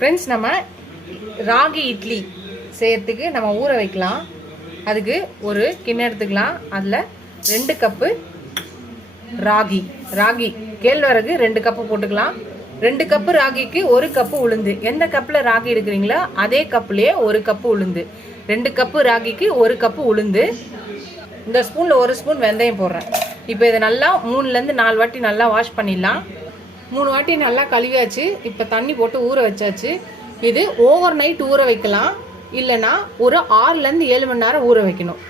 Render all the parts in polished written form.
Friends, நம்ம ராகி இட்லி செய்யறதுக்கு நம்ம ஊற வைக்கலாம். அதுக்கு ஒரு கிண்ணம் எடுத்துக்கலாம். அதில் 2 கப்பு ராகி கேழ்வரகு 2 கப்பு போட்டுக்கலாம். 2 கப்பு ராகிக்கு 1 கப்பு உளுந்து. எந்த கப்பில் ராகி எடுக்கிறீங்களோ அதே கப்புலேயே 1 கப்பு உளுந்து. 2 கப்பு ராகிக்கு 1 கப்பு உளுந்து. இந்த ஸ்பூனில் 1 ஸ்பூன் வெந்தயம் போடுறேன். இப்போ இதை நல்லா 3லேருந்து 4 வாட்டி நல்லா வாஷ் பண்ணிடலாம். 3 வாட்டி நல்லா கழுவியாச்சு. இப்போ தண்ணி போட்டு ஊற வச்சாச்சு. இது ஓவர் நைட் ஊற வைக்கலாம், இல்லைன்னா ஒரு 6லேருந்து 7 மணி நேரம் ஊற வைக்கணும்.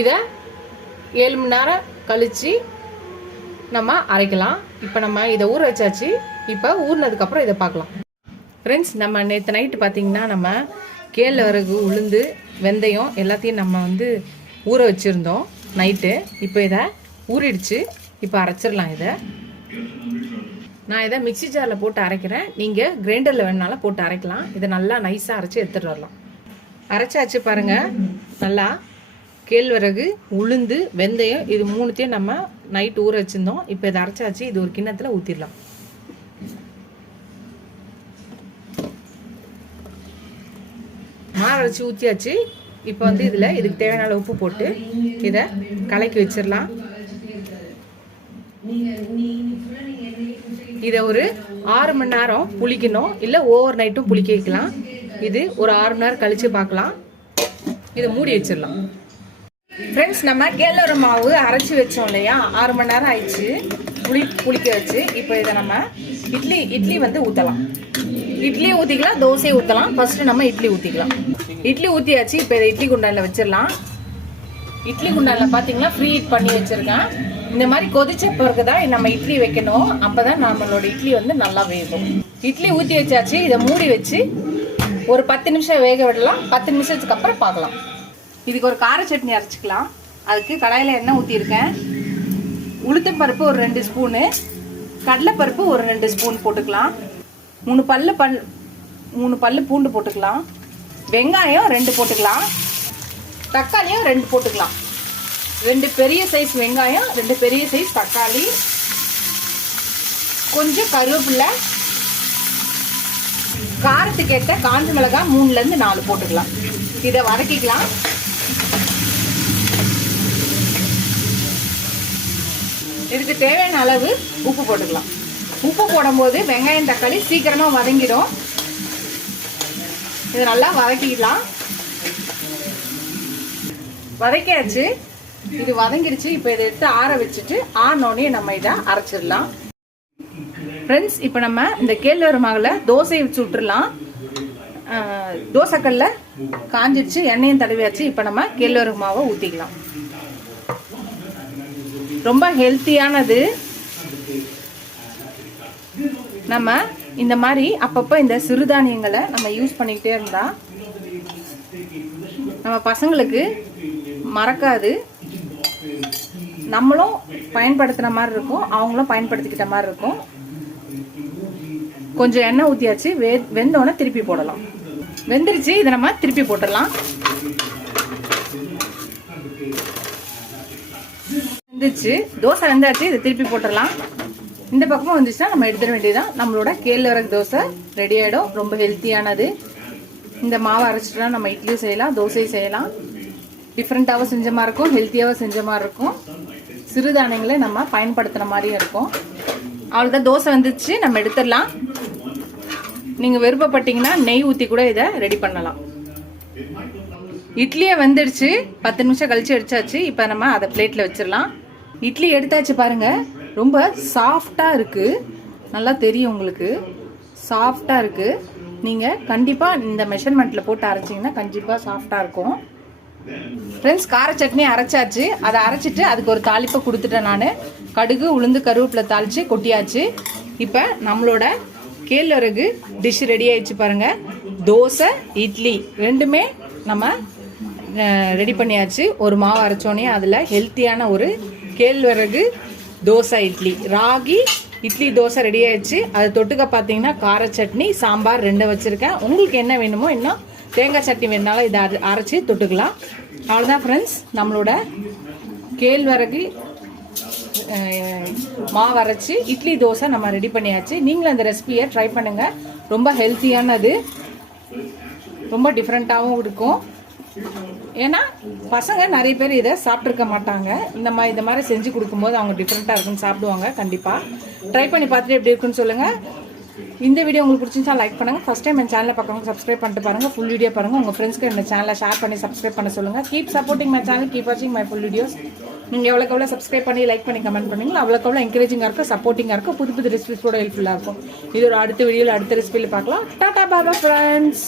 இதை 7 மணி நேரம் கழித்து நம்ம அரைக்கலாம். இப்போ நம்ம இதை ஊற வச்சாச்சு. இப்போ ஊறினதுக்கப்புறம் இதை பார்க்கலாம். ஃப்ரெண்ட்ஸ், நம்ம நேற்று நைட்டு பார்த்திங்கன்னா நம்ம கேழ்வரகு, உளுந்து, வெந்தயம் எல்லாத்தையும் நம்ம ஊற வச்சுருந்தோம் நைட்டு. இப்போ இதை ஊறிடுச்சு. இப்போ அரைச்சிடலாம். நான் இதை மிக்சி ஜாரில் போட்டு அரைக்கிறேன். நீங்கள் கிரைண்டரில் வேணுனாலும் போட்டு அரைக்கலாம். இதை நல்லா நைஸாக அரைச்சி எடுத்துகிட்டு வரலாம். அரைச்சாச்சு பாருங்கள். நல்லா கேழ்வரகு, உளுந்து, வெந்தயம் இது 3த்தையும் நம்ம நைட்டு ஊற வச்சுருந்தோம். இப்போ இதை அரைச்சாச்சு. இது ஒரு கிண்ணத்தில் ஊற்றிடலாம். மாவு அரைச்சி ஊற்றியாச்சு. இப்போ இதில் இதுக்கு தேவையான உப்பு போட்டு இதை கலக்கி வச்சிடலாம். இதை ஒரு 6 மணி நேரம் புளிக்கணும், இல்லை ஓவர் நைட்டும் புளிக்க வைக்கலாம். இது ஒரு 6 மணி நேரம் கழித்து பார்க்கலாம். இதை மூடி வச்சிடலாம். ஃப்ரெண்ட்ஸ், நம்ம கேழ்வரகு மாவு அரைச்சி வச்சோம் இல்லையா, 6 மணி நேரம் ஆயிடுச்சு புளிக்க வச்சு. இப்போ இதை நம்ம இட்லி ஊற்றலாம். இட்லியை ஊற்றிக்கலாம், தோசையை ஊற்றலாம். ஃபஸ்ட்டு நம்ம இட்லி ஊற்றிக்கலாம். இட்லி ஊற்றியாச்சு. இப்போ இதை இட்லி குண்டானில் வச்சிடலாம். இட்லி குண்டானில் பார்த்தீங்கன்னா ஃப்ரீ ஹீட் பண்ணி வச்சுருக்கேன். இந்த மாதிரி கொதிச்ச பிறகு தான் நம்ம இட்லி வைக்கணும். அப்போ தான் நம்மளோட இட்லி நல்லா வேகும். இட்லி ஊற்றி வச்சாச்சு. இதை மூடி வச்சு ஒரு 10 நிமிஷம் வேக விடலாம். 10 நிமிஷத்துக்கு அப்புறம் பார்க்கலாம். இதுக்கு ஒரு கார சட்னி அரைச்சிக்கலாம். அதுக்கு கடாயில் எண்ணெய் ஊற்றிருக்கேன். உளுத்தம் பருப்பு ஒரு 2 ஸ்பூனு, கடலைப்பருப்பு ஒரு 2 ஸ்பூன் போட்டுக்கலாம். 3 பல்லு பூண்டு போட்டுக்கலாம். வெங்காயம் 2 போட்டுக்கலாம். தக்காளியும் 2 போட்டுக்கலாம். 2 பெரிய சைஸ் வெங்காயம், 2 பெரிய சைஸ் தக்காளி, கொஞ்சம் கருவேப்பிலை, காரத்துக்கு ஏற்ற காஞ்ச மிளகாய் 3லேருந்து 4 போட்டுக்கலாம். இதை வதக்கிக்கலாம். இதுக்கு தேவையான அளவு உப்பு போட்டுக்கலாம். உப்பு போடும்போது வெங்காயம், தக்காளி சீக்கிரமாக வதங்கிடும். இதை நல்லா வதக்கிக்கலாம். வதக்கியாச்சு. இது வதங்கிடுச்சு. இப்போ இதை எடுத்து ஆற வச்சுட்டு ஆனோடனே நம்ம இதை அரைச்சிடலாம். ஃப்ரெண்ட்ஸ், இப்போ நம்ம இந்த கேழ்வரகு மாவில் தோசை வச்சு விட்டுடலாம். தோசைக்கல்ல காஞ்சிடுச்சு, எண்ணெயும் தடவியாச்சு. இப்போ நம்ம கேழ்வரகு மாவை ஊற்றிக்கலாம். ரொம்ப ஹெல்த்தியானது. நம்ம இந்த மாதிரி அப்பப்போ இந்த சிறுதானியங்களை நம்ம யூஸ் பண்ணிக்கிட்டே இருந்தால் நம்ம பசங்களுக்கு மறக்காது. நம்மளும் பயன்படுத்துகிற மாதிரி இருக்கும், அவங்களும் பயன்படுத்திக்கிட்ட மாதிரி இருக்கும். கொஞ்சம் எண்ணெய் ஊற்றியாச்சு. வெந்தோடனே திருப்பி போடலாம். வெந்துருச்சு. இதை நம்ம திருப்பி போட்டுடலாம். வெந்துச்சு, தோசை வெந்தாச்சு. இதை திருப்பி போட்டுடலாம். இந்த பக்கமும் வந்துச்சுன்னா நம்ம எடுத்துட வேண்டியதுதான். நம்மளோட கேழ்வரகு தோசை ரெடி ஆகிடும். ரொம்ப ஹெல்த்தியானது. இந்த மாவை அரைச்சிட்டோம்னா நம்ம இட்லியும் செய்யலாம், தோசையும் செய்யலாம். டிஃப்ரெண்ட்டாகவும் செஞ்ச மாதிரி இருக்கும், ஹெல்த்தியாகவும் செஞ்ச மாதிரி இருக்கும். சிறுதானியங்களை நம்ம பயன்படுத்துகிற மாதிரியும் இருக்கும். அவ்வளோதான், தோசை வந்துச்சு. நம்ம எடுத்துடலாம். நீங்கள் விருப்பப்பட்டீங்கன்னா நெய் ஊற்றி கூட இதை ரெடி பண்ணலாம். இட்லியை வந்துடுச்சு. 10 நிமிஷம் கழிச்சு எடுத்தாச்சு. இப்போ நம்ம அதை பிளேட்டில் வச்சிடலாம். இட்லி எடுத்தாச்சு பாருங்கள். ரொம்ப சாஃப்டாக இருக்குது. நல்லா தெரியும் உங்களுக்கு, சாஃப்டாக இருக்குது. நீங்கள் கண்டிப்பாக இந்த மெஷர்மெண்ட்டில் போட்டு அரைச்சிங்கன்னா கண்டிப்பாக சாஃப்டாக இருக்கும். ஃப்ரெண்ட்ஸ், கார சட்னி அரைச்சாச்சு. அதை அரைச்சிட்டு அதுக்கு ஒரு தாளிப்பை கொடுத்துட்டேன் நான். கடுகு, உளுந்து, கருவேப்பிலை தாளித்து கொட்டியாச்சு. இப்போ நம்மளோட கேழ்வரகு டிஷ் ரெடி ஆயிடுச்சு பாருங்கள். தோசை, இட்லி ரெண்டுமே நம்ம ரெடி பண்ணியாச்சு. ஒரு மாவு அரைச்சோன்னே அதில் ஹெல்த்தியான ஒரு கேழ்வரகு தோசை, இட்லி, ராகி இட்லி தோசை ரெடி ஆயிடுச்சு. அது தொட்டுக்க பார்த்தீங்கன்னா கார சட்னி, சாம்பார் 2 வச்சுருக்கேன். உங்களுக்கு என்ன வேணுமோ, இன்னும் தேங்காய் சட்னி வேணுனாலும் இதை அரைச்சி தொட்டுக்கலாம். அவ்வளோதான் ஃப்ரெண்ட்ஸ், நம்மளோட கேழ்வரகு மாவு அரைச்சி இட்லி தோசை நம்ம ரெடி பண்ணியாச்சு. நீங்களும் அந்த ரெசிபியை ட்ரை பண்ணுங்கள். ரொம்ப ஹெல்த்தியானது, ரொம்ப டிஃப்ரெண்ட்டாகவும் இருக்கும். ஏன்னா பசங்க நிறைய பேர் இதை சாப்பிட்ருக்க மாட்டாங்க. இந்த மாதிரி செஞ்சு கொடுக்கும்போது அவங்க டிஃப்ரெண்ட்டாக இருக்குன்னு சாப்பிடுவாங்க. கண்டிப்பாக ட்ரை பண்ணி பார்த்துட்டு எப்படி இருக்குன்னு சொல்லுங்கள். இந்த வீடியோ உங்களுக்கு பிடிச்சிருந்தா லைக் பண்ணுங்கள். ஃபஸ்ட் டைம் என் சேனலை பார்க்குறவங்க சப்ஸ்கிரைப் பண்ணிட்டு பாருங்கள். ஃபுல் வீடியோ பாருங்கள். உங்கள் ஃப்ரெண்ட்ஸ்க்கு இந்த சேனலை ஷேர் பண்ணி சப்ஸ்கிரைப் பண்ண சொல்லுங்கள். Keep supporting my channel, keep வாட்சிங் மை ஃபுல் வீடியோஸ். நீங்கள் எவ்வளோ சப்ஸ்கிரைப் பண்ணி லைக் பண்ணி கமெண்ட் பண்ணுவீங்களோ அவ்வளோக்கு என்கரேஜிங்காக இருக்கும், சப்போர்ட்டிங்காக இருக்கும். புது புது ரெசிபிஸோட ஹெல்ப்ஃபுல்லாக இருக்கும். இது ஒரு அடுத்த வீடியோவில் அடுத்த ரெசிபியில் பார்க்கலாம். டாடா பாய் பாய் ஃப்ரெண்ட்ஸ்.